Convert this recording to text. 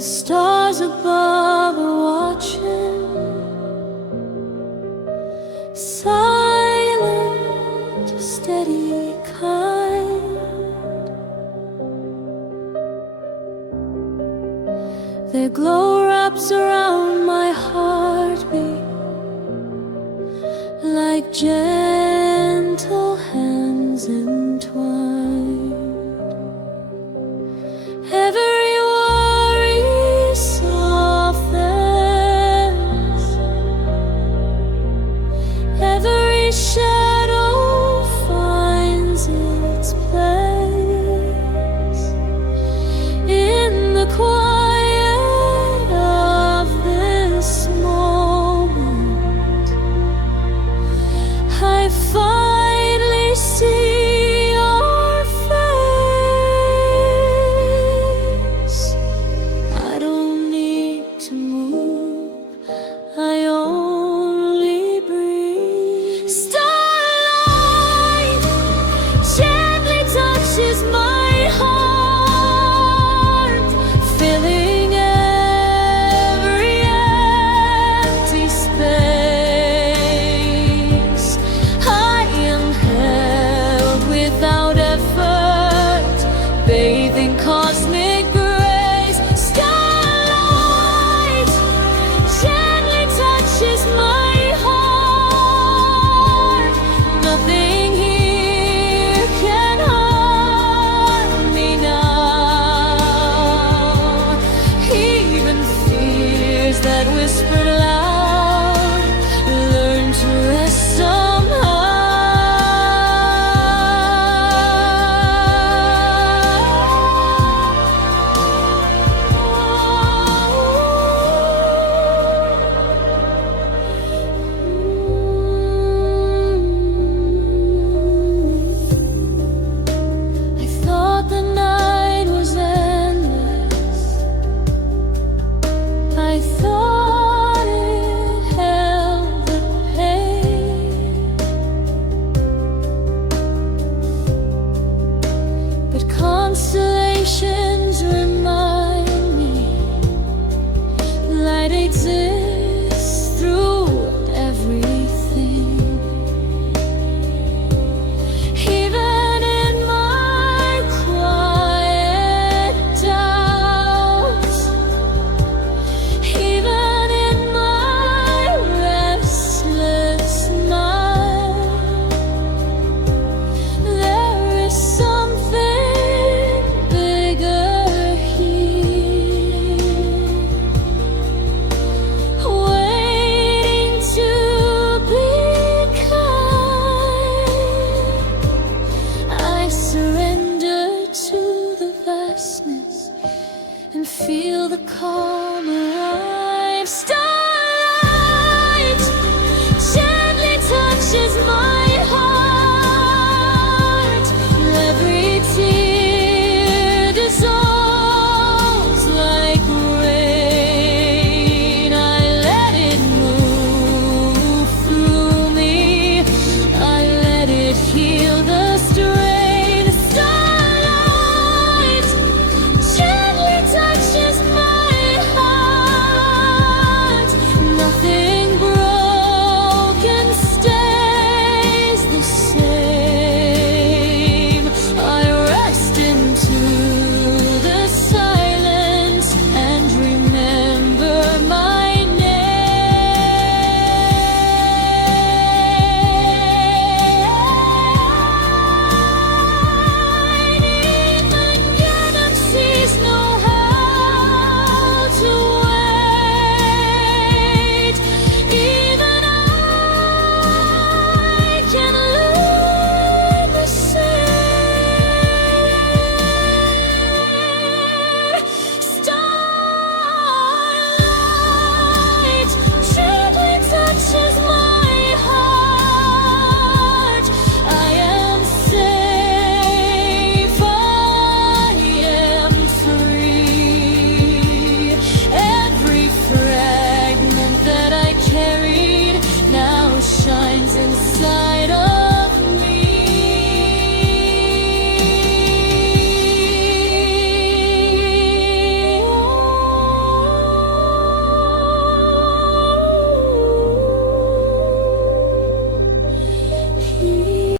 The stars above are watching, silent, steady, kind. Their glow wraps around my heartbeat like gentle hands entwined. Every worry softens, every shadow finds its place. In the quiet of this moment, I finally see your face. I don't need to move, I only breathe. Starlight gently touches my heart, filling every empty space. I am held without effort, bathed in cosmic grace. Starlight gently touches my heart. Nothing here can harm me now. Even fears that whispered loud learn to rest somehow. I thought the night was endless, I thought it held the pain, but constellations remind me light exists through everything. Even in my quiet doubts, even in my restless mind, there is something bigger here, waiting to be kind. I surrender to the vastness and feel the calm around.